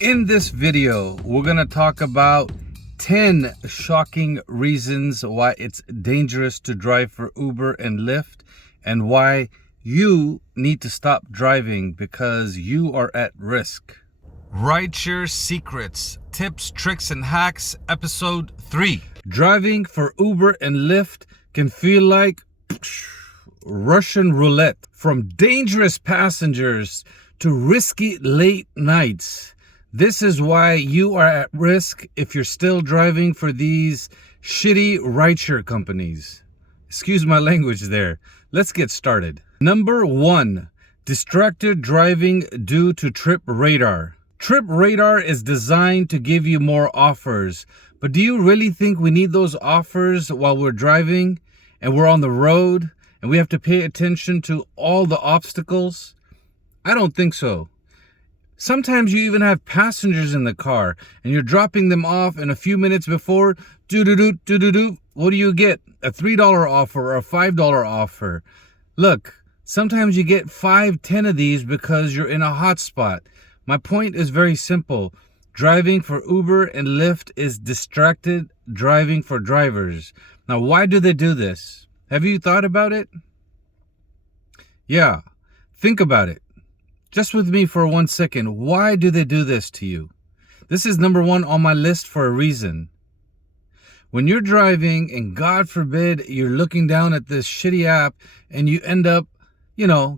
In this video, we're going to talk about 10 shocking reasons why it's dangerous to drive for Uber and Lyft and why you need to stop driving because you are at risk. Rideshare Secrets, Tips, Tricks, and Hacks, Episode 3. Driving for Uber and Lyft can feel like Russian roulette. From dangerous passengers to risky late nights. This is why you are at risk if you're still driving for these shitty rideshare companies. Excuse my language there. Let's get started. Number 1, distracted driving due to Trip Radar. Trip Radar is designed to give you more offers, but do you really think we need those offers while we're driving and we're on the road and we have to pay attention to all the obstacles? I don't think so. Sometimes you even have passengers in the car and you're dropping them off, and a few minutes before, what do you get? A $3 offer or a $5 offer. Look, sometimes you get 5, 10 of these because you're in a hot spot. My point is very simple. Driving for Uber and Lyft is distracted driving for drivers. Now, why do they do this? Have you thought about it? Yeah, think about it. Just with me for 1 second. Why do they do this to you? This is number 1 on my list for a reason. When you're driving and God forbid you're looking down at this shitty app and you end up,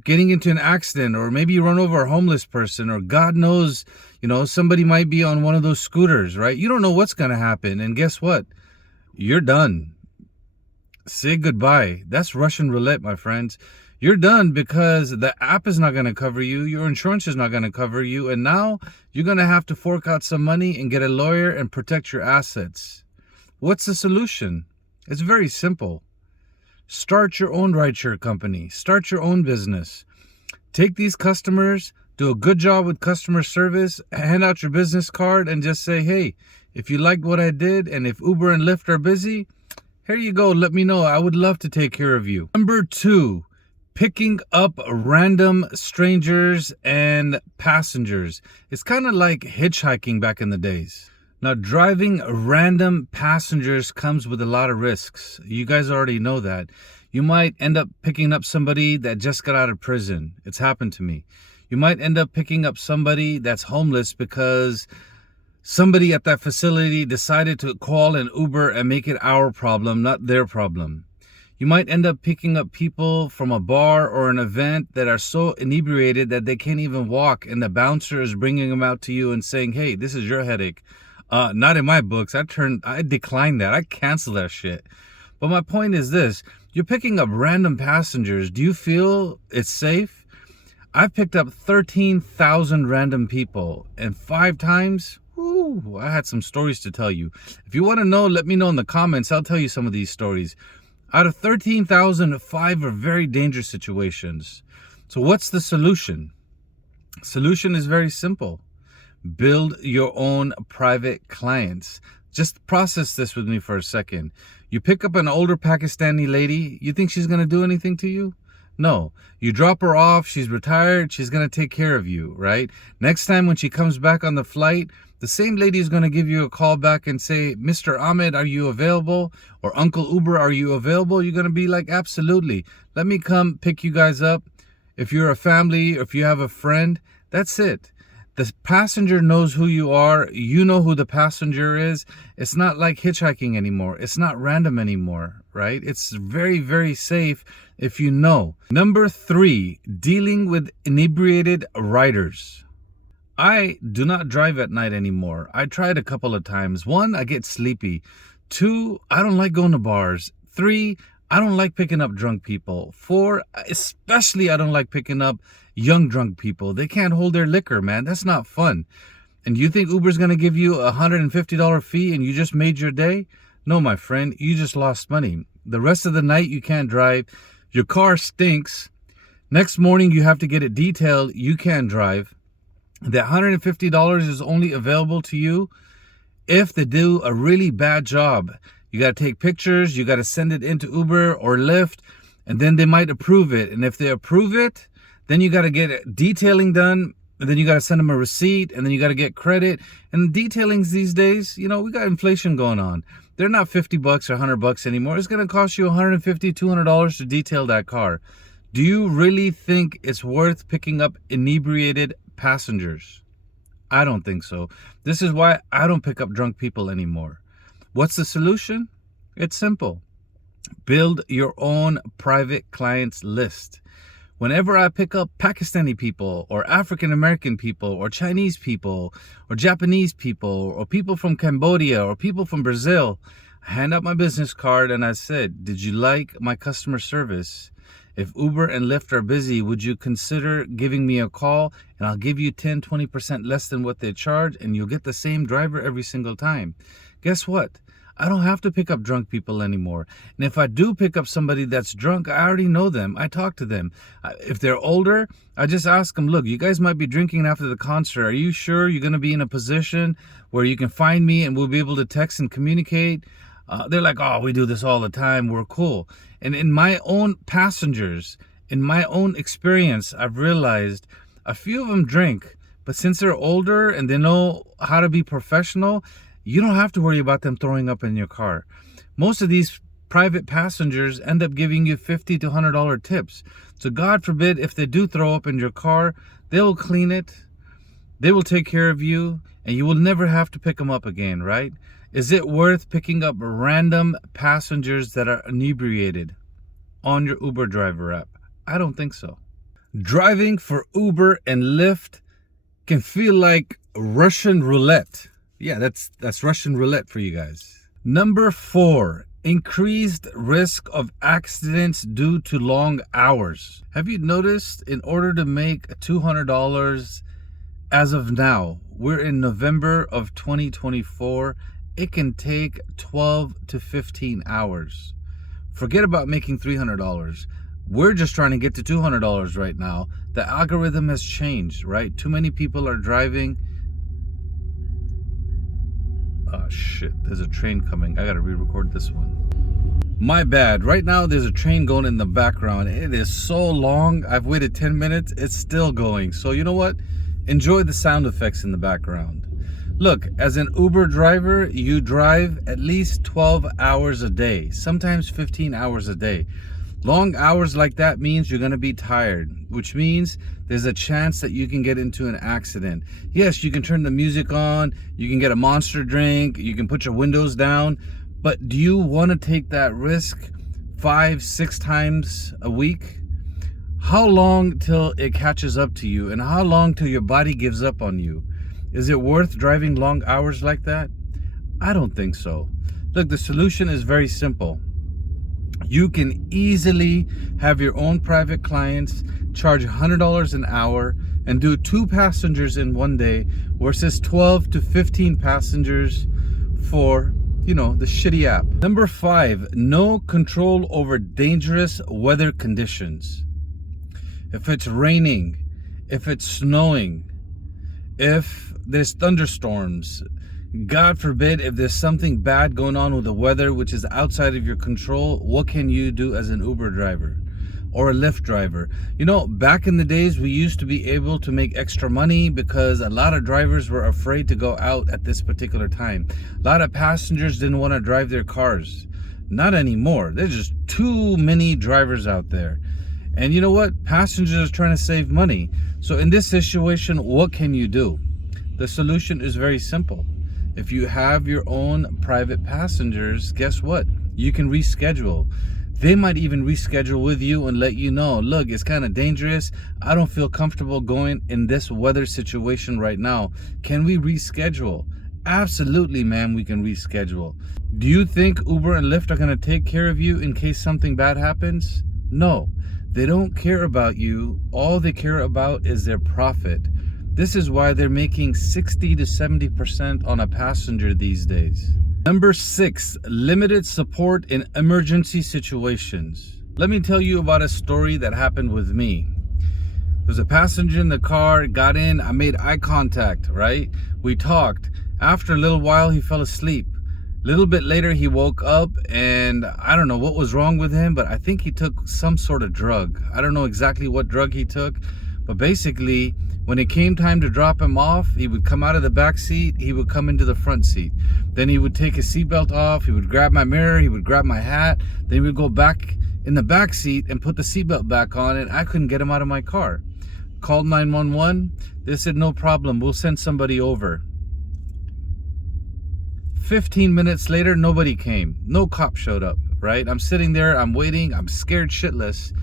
getting into an accident, or maybe you run over a homeless person, or God knows, somebody might be on one of those scooters, right? You don't know what's going to happen. And guess what? You're done. Say goodbye. That's Russian roulette, my friends. You're done because the app is not going to cover you. Your insurance is not going to cover you. And now you're going to have to fork out some money and get a lawyer and protect your assets. What's the solution? It's very simple. Start your own rideshare company. Start your own business. Take these customers, do a good job with customer service, hand out your business card and just say, hey, if you liked what I did and if Uber and Lyft are busy, here you go. Let me know. I would love to take care of you. Number 2. Picking up random strangers and passengers. It's kind of like hitchhiking back in the days. Now, driving random passengers comes with a lot of risks. You guys already know that. You might end up picking up somebody that just got out of prison. It's happened to me. You might end up picking up somebody that's homeless because somebody at that facility decided to call an Uber and make it our problem, not their problem. You might end up picking up people from a bar or an event that are so inebriated that they can't even walk, and the bouncer is bringing them out to you and saying, hey, this is your headache. Not in my books. I declined that. I canceled that shit. But my point is this. You're picking up random passengers. Do you feel it's safe? I've picked up 13,000 random people, and 5 times, I had some stories to tell you. If you want to know, let me know in the comments. I'll tell you some of these stories. Out of 13,000, 5 are very dangerous situations. So what's the solution? Solution is very simple. Build your own private clients. Just process this with me for a second. You pick up an older Pakistani lady. You think she's going to do anything to you? No. You drop her off. She's retired. She's going to take care of you, right? Next time when she comes back on the flight, the same lady is going to give you a call back and say, Mr. Ahmed, are you available? Or Uncle Uber, are you available? You're going to be like, absolutely. Let me come pick you guys up. If you're a family, or if you have a friend, that's it. The passenger knows who you are. You know who the passenger is. It's not like hitchhiking anymore. It's not random anymore, right? It's very, very safe if you know. Number 3, dealing with inebriated riders. I do not drive at night anymore. I tried a couple of times. 1, I get sleepy. 2, I don't like going to bars. 3, I don't like picking up drunk people. 4, especially I don't like picking up young drunk people. They can't hold their liquor, man. That's not fun. And you think Uber's going to give you a $150 fee and you just made your day? No, my friend, you just lost money. The rest of the night you can't drive. Your car stinks. Next morning you have to get it detailed. You can't drive. That $150 is only available to you if they do a really bad job. You got to take pictures. You got to send it into Uber or Lyft, and then they might approve it. And if they approve it, then you got to get detailing done. And then you got to send them a receipt, and then you got to get credit. And detailings these days, we got inflation going on. They're not $50 or $100 anymore. It's going to cost you $150, $200 to detail that car. Do you really think it's worth picking up inebriated passengers? I don't think so. This is why I don't pick up drunk people anymore. What's the solution? It's simple. Build your own private clients list. Whenever I pick up Pakistani people or African American people or Chinese people or Japanese people or people from Cambodia or people from Brazil, I hand out my business card and I said, did you like my customer service? If Uber and Lyft are busy, would you consider giving me a call, and I'll give you 10, 20% less than what they charge, and you'll get the same driver every single time. Guess what? I don't have to pick up drunk people anymore. And if I do pick up somebody that's drunk, I already know them. I talk to them. If they're older, I just ask them, look, you guys might be drinking after the concert. Are you sure you're going to be in a position where you can find me and we'll be able to text and communicate? They're like, oh, we do this all the time. We're cool. And in my own passengers, in my own experience, I've realized a few of them drink. But since they're older and they know how to be professional, you don't have to worry about them throwing up in your car. Most of these private passengers end up giving you $50 to $100 tips. So God forbid if they do throw up in your car, they will clean it. They will take care of you, and you will never have to pick them up again, right? Is it worth picking up random passengers that are inebriated on your Uber driver app? I don't think so. Driving for Uber and Lyft can feel like Russian roulette. Yeah, that's Russian roulette for you guys. Number 4, increased risk of accidents due to long hours. Have you noticed, in order to make $200 as of now, we're in November of 2024, it can take 12 to 15 hours. Forget about making $300. We're just trying to get to $200 right now. The algorithm has changed, right? Too many people are driving. Oh shit, there's a train coming. I gotta re-record this one. My bad. Right now there's a train going in the background. It is so long. I've waited 10 minutes. It's still going. So you know what? Enjoy the sound effects in the background. Look, as an Uber driver, you drive at least 12 hours a day, sometimes 15 hours a day. Long hours like that means you're going to be tired, which means there's a chance that you can get into an accident. Yes, you can turn the music on, you can get a Monster drink, you can put your windows down, but do you want to take that risk 5-6 times a week? How long till it catches up to you, and how long till your body gives up on you? Is it worth driving long hours like that? I don't think so. Look, the solution is very simple. You can easily have your own private clients, charge $100 an hour, and do 2 passengers in one day versus 12 to 15 passengers for, the shitty app. Number 5, no control over dangerous weather conditions. If it's raining, if it's snowing, if there's thunderstorms, God forbid, if there's something bad going on with the weather which is outside of your control, what can you do as an Uber driver or a Lyft driver? Back in the days, we used to be able to make extra money because a lot of drivers were afraid to go out at this particular time. A lot of passengers didn't want to drive their cars. Not anymore. There's just too many drivers out there. And you know what? Passengers are trying to save money. So in this situation, what can you do? The solution is very simple. If you have your own private passengers, guess what? You can reschedule. They might even reschedule with you and let you know, look, it's kind of dangerous. I don't feel comfortable going in this weather situation right now. Can we reschedule? Absolutely, ma'am, we can reschedule. Do you think Uber and Lyft are going to take care of you in case something bad happens? No, they don't care about you. All they care about is their profit. This is why they're making 60 to 70% on a passenger these days. Number 6, limited support in emergency situations. Let me tell you about a story that happened with me. There was a passenger in the car, got in, I made eye contact, right? We talked. After a little while, he fell asleep. A little bit later, he woke up, and I don't know what was wrong with him, but I think he took some sort of drug. I don't know exactly what drug he took, But basically, when it came time to drop him off, he would come out of the back seat, he would come into the front seat. Then he would take his seatbelt off, he would grab my mirror, he would grab my hat, then he would go back in the back seat and put the seatbelt back on, and I couldn't get him out of my car. Called 911, they said, no problem, we'll send somebody over. 15 minutes later, nobody came. No cop showed up, right? I'm sitting there, I'm waiting, I'm scared shitless.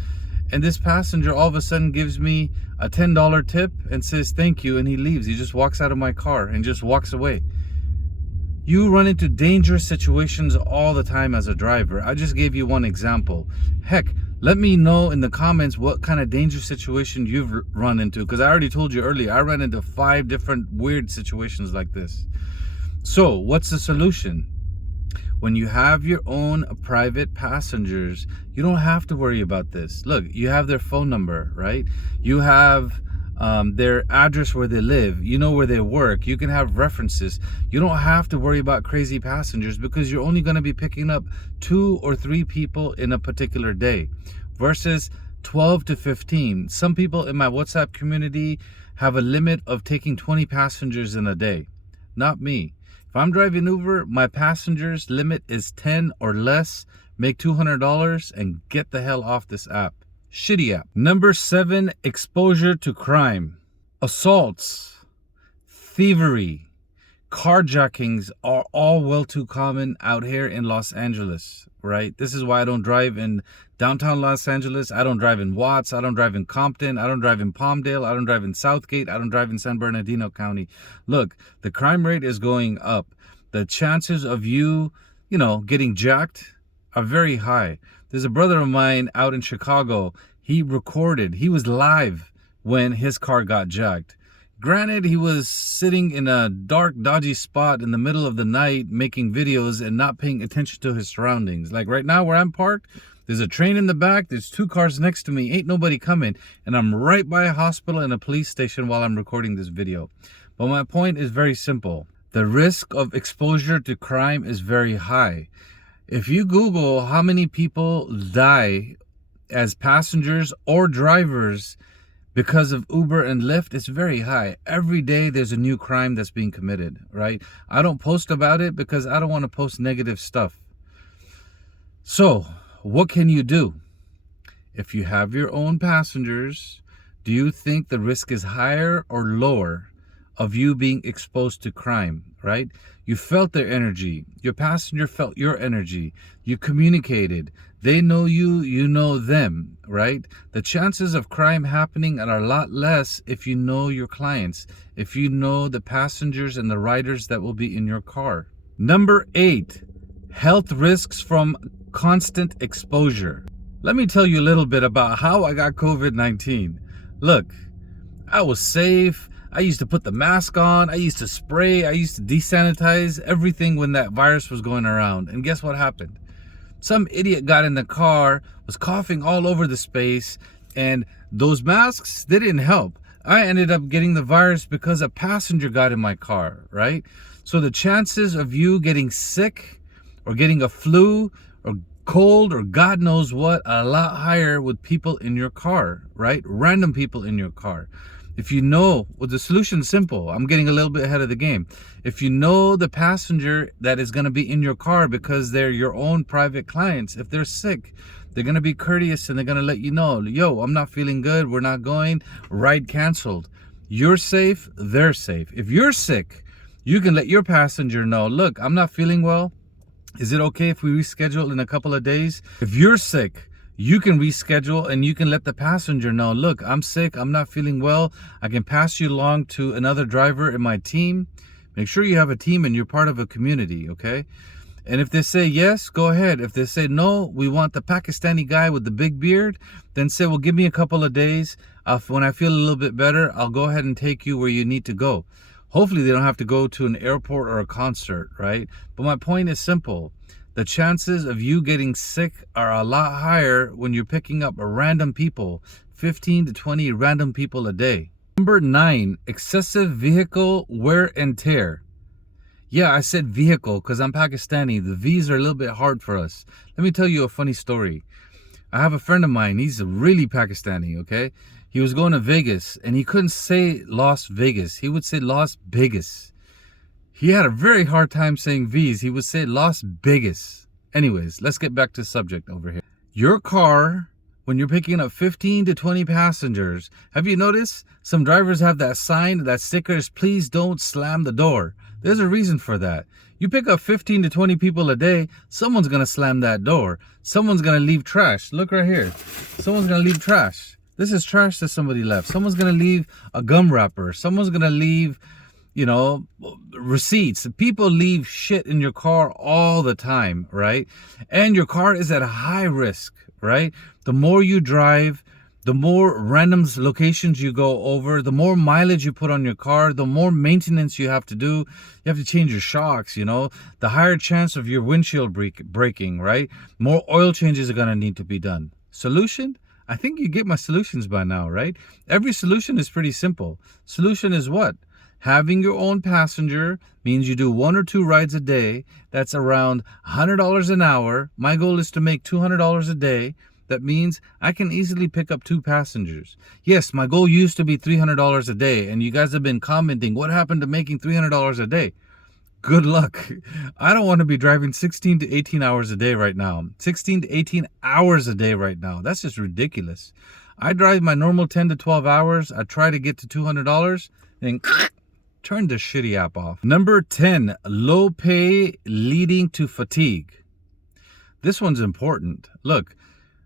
And this passenger all of a sudden gives me a $10 tip and says thank you, and he leaves. He just walks out of my car and just walks away. You run into dangerous situations all the time as a driver. I just gave you one example. Heck, let me know in the comments what kind of dangerous situation you've run into, because I already told you earlier, I ran into 5 different weird situations like this. So what's the solution? When you have your own private passengers, you don't have to worry about this. Look, you have their phone number, right? You have their address where they live. You know where they work. You can have references. You don't have to worry about crazy passengers because you're only going to be picking up 2 or 3 people in a particular day versus 12 to 15. Some people in my WhatsApp community have a limit of taking 20 passengers in a day. Not me. If I'm driving Uber, my passengers limit is 10 or less. Make $200 and get the hell off this app. Shitty app. Number 7, exposure to crime. Assaults, thievery, carjackings are all well too common out here in Los Angeles, right? This is why I don't drive in downtown Los Angeles. I don't drive in Watts. I don't drive in Compton. I don't drive in Palmdale. I don't drive in Southgate. I don't drive in San Bernardino County. Look, the crime rate is going up. The chances of you getting jacked are very high. There's a brother of mine out in Chicago. He was live when his car got jacked. Granted, he was sitting in a dark, dodgy spot in the middle of the night making videos and not paying attention to his surroundings. Like right now where I'm parked, there's a train in the back, there's 2 cars next to me, ain't nobody coming, and I'm right by a hospital and a police station while I'm recording this video. But my point is very simple. The risk of exposure to crime is very high. If you Google how many people die as passengers or drivers because of Uber and Lyft, it's very high. Every day there's a new crime that's being committed, right? I don't post about it because I don't want to post negative stuff. So, what can you do? If you have your own passengers, do you think the risk is higher or lower of you being exposed to crime, right? You felt their energy. Your passenger felt your energy. You communicated. They know you, you know them, right? The chances of crime happening are a lot less if you know your clients, if you know the passengers and the riders that will be in your car. Number 8, health risks from constant exposure. Let me tell you a little bit about how I got COVID-19. Look, I was safe. I used to put the mask on. I used to spray. I used to desanitize everything when that virus was going around. And guess what happened? Some idiot got in the car, was coughing all over the space, and those masks, they didn't help. I ended up getting the virus because a passenger got in my car, right? So the chances of you getting sick or getting a flu or cold or God knows what are a lot higher with people in your car, right? Random people in your car. If you know, well, the solution's simple. I'm getting a little bit ahead of the game. If you know the passenger that is going to be in your car because they're your own private clients, if they're sick, they're going to be courteous and they're going to let you know, yo, I'm not feeling good. We're not going. Ride canceled. You're safe. They're safe. If you're sick, you can let your passenger know, look, I'm not feeling well. Is it okay if we reschedule in a couple of days? If you're sick, you can reschedule and you can let the passenger know, look, I'm sick, I'm not feeling well. I can pass you along to another driver in my team. Make sure you have a team and you're part of a community, okay? And if they say yes, go ahead. If they say no, we want the Pakistani guy with the big beard, then say, well, give me a couple of days. When I feel a little bit better, I'll go ahead and take you where you need to go. Hopefully they don't have to go to an airport or a concert, right? But my point is simple. The chances of you getting sick are a lot higher when you're picking up random people, 15 to 20 random people a day. Number 9, excessive vehicle wear and tear. Yeah, I said vehicle because I'm Pakistani. The V's are a little bit hard for us. Let me tell you a funny story. I have a friend of mine. He's really Pakistani, okay? He was going to Vegas, and he couldn't say Las Vegas. He would say Las Vegas. He had a very hard time saying V's. He would say Las Vegas. Anyways, let's get back to subject over here. Your car, when you're picking up 15 to 20 passengers, have you noticed some drivers have that sign, that sticker is, please don't slam the door. There's a reason for that. You pick up 15 to 20 people a day, someone's going to slam that door. Someone's going to leave trash. Look right here. Someone's going to leave trash. This is trash that somebody left. Someone's going to leave a gum wrapper. Someone's going to leave, you know, receipts. People leave shit in your car all the time, right? And your car is at a high risk, right? The more you drive, the more random locations you go over, the more mileage you put on your car, the more maintenance you have to do. You have to change your shocks, you know, the higher chance of your windshield breaking, right? More oil changes are going to need to be done. Solution? I think you get my solutions by now, right? Every solution is pretty simple. Solution is what? Having your own passenger means you do 1 or 2 rides a day. That's around $100 an hour. My goal is to make $200 a day. That means I can easily pick up 2 passengers. Yes, my goal used to be $300 a day, and you guys have been commenting, what happened to making $300 a day? Good luck. I don't want to be driving 16 to 18 hours a day right now. 16 to 18 hours a day right now. That's just ridiculous. I drive my normal 10 to 12 hours. I try to get to $200 and turn this shitty app off. Number 10, low pay leading to fatigue. This one's important. Look,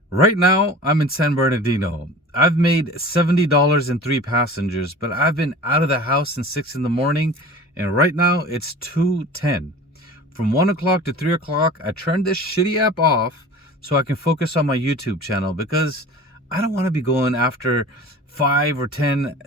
right now I'm in San Bernardino. I've made $70 in 3 passengers, but I've been out of the house since 6 in the morning, and right now it's 2:10. From 1 o'clock to 3 o'clock, I turned this shitty app off so I can focus on my YouTube channel, because I don't want to be going after 5 or 10,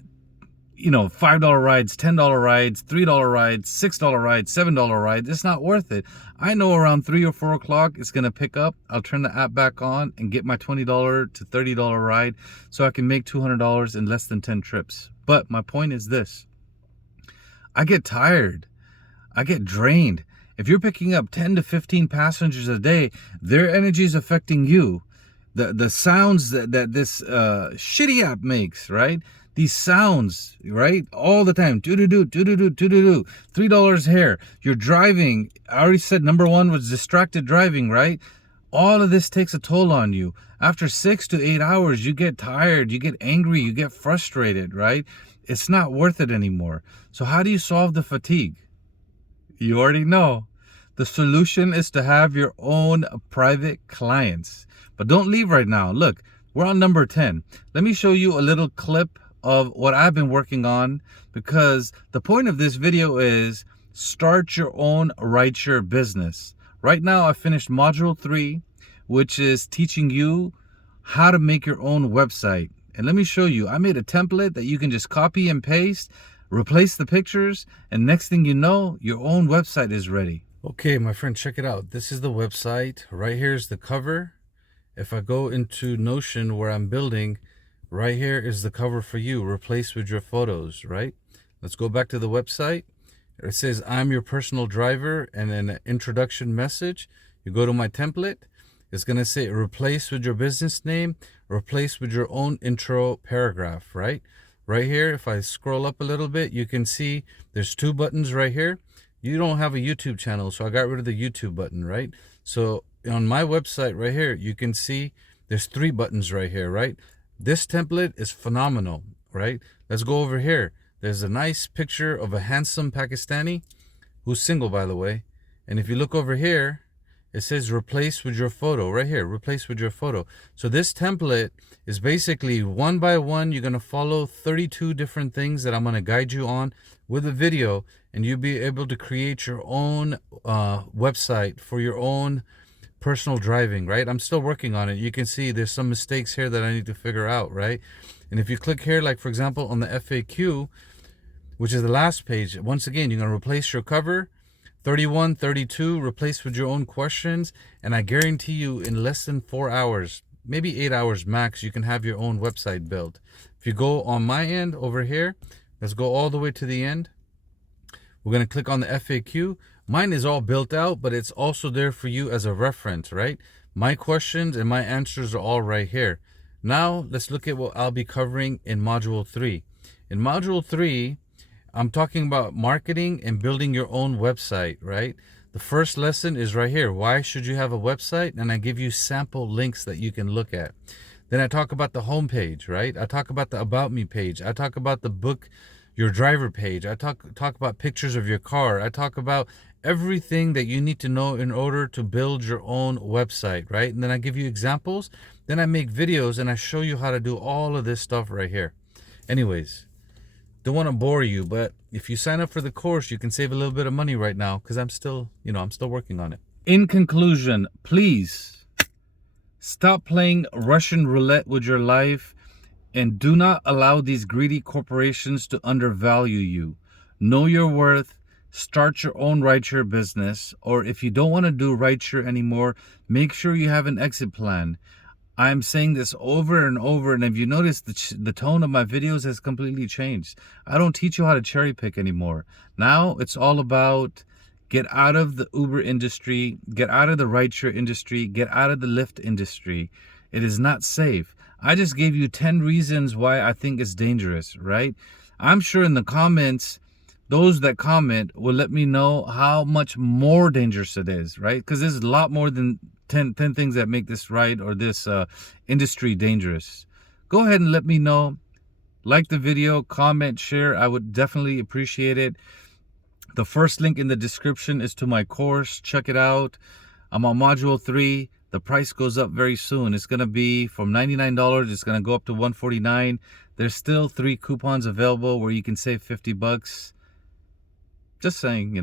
you know, $5 rides, $10 rides, $3 rides, $6 rides, $7 rides. It's not worth it. I know around 3 or 4 o'clock it's going to pick up. I'll turn the app back on and get my $20 to $30 ride so I can make $200 in less than 10 trips. But my point is this. I get tired. I get drained. If you're picking up 10 to 15 passengers a day, their energy is affecting you. The sounds that this shitty app makes, right? These sounds, right? All the time. Do-do-do, do-do-do, do-do-do. $3 here. You're driving. I already said number 1 was distracted driving, right? All of this takes a toll on you. After 6 to 8 hours, you get tired, you get angry, you get frustrated, right? It's not worth it anymore. So how do you solve the fatigue? You already know. The solution is to have your own private clients. But don't leave right now. Look, we're on number 10. Let me show you a little clip of what I've been working on, because the point of this video is start your own rideshare business. Right now I finished module 3, which is teaching you how to make your own website. And let me show you, I made a template that you can just copy and paste, replace the pictures, and next thing you know, your own website is ready. Okay, my friend, check it out. This is the website. Right here is the cover. If I go into Notion where I'm building, right here is the cover for you. Replace with your photos, right? Let's go back to the website. It says, I'm your personal driver, and then an introduction message. You go to my template. It's going to say replace with your business name, replace with your own intro paragraph, right? Right here, if I scroll up a little bit, you can see there's 2 buttons right here. You don't have a YouTube channel, so I got rid of the YouTube button, right? So on my website right here, you can see there's 3 buttons right here, right? This template is phenomenal, right? Let's go over here. There's a nice picture of a handsome Pakistani who's single, by the way. And if you look over here, it says replace with your photo right here, replace with your photo. So this template is basically 1 by 1. You're going to follow 32 different things that I'm going to guide you on with a video, and you'll be able to create your own website for your own personal driving, right? I'm still working on it. You can see there's some mistakes here that I need to figure out, right? And if you click here, like for example, on the FAQ, which is the last page, once again, you're going to replace your cover. 31, 32, replace with your own questions, and I guarantee you in less than 4 hours, maybe 8 hours max, you can have your own website built. If you go on my end over here, let's go all the way to the end. We're going to click on the FAQ. Mine is all built out, but it's also there for you as a reference, right? My questions and my answers are all right here. Now, let's look at what I'll be covering in Module 3. In Module 3, I'm talking about marketing and building your own website, right? The first lesson is right here. Why should you have a website? And I give you sample links that you can look at. Then I talk about the home page, right? I talk about the About Me page. I talk about the book your driver page. I talk about pictures of your car. I talk about everything that you need to know in order to build your own website, right? And then I give you examples. Then I make videos and I show you how to do all of this stuff right here. Anyways, don't want to bore you, but if you sign up for the course, you can save a little bit of money right now because I'm still working on it. In conclusion, please stop playing Russian roulette with your life. And do not allow these greedy corporations to undervalue you. Know your worth. Start your own rideshare business. Or if you don't want to do rideshare anymore, make sure you have an exit plan. I'm saying this over and over. And if you notice, the tone of my videos has completely changed. I don't teach you how to cherry pick anymore. Now it's all about get out of the Uber industry, get out of the rideshare industry, get out of the Lyft industry. It is not safe. I just gave you 10 reasons why I think it's dangerous, right? I'm sure in the comments, those that comment will let me know how much more dangerous it is, right? Because there's a lot more than 10 things that make this ride or this industry dangerous. Go ahead and let me know. Like the video, comment, share. I would definitely appreciate it. The first link in the description is to my course. Check it out. I'm on Module 3. The price goes up very soon. It's going to be from $99. It's going to go up to $149. There's still 3 coupons available where you can save $50. Just saying,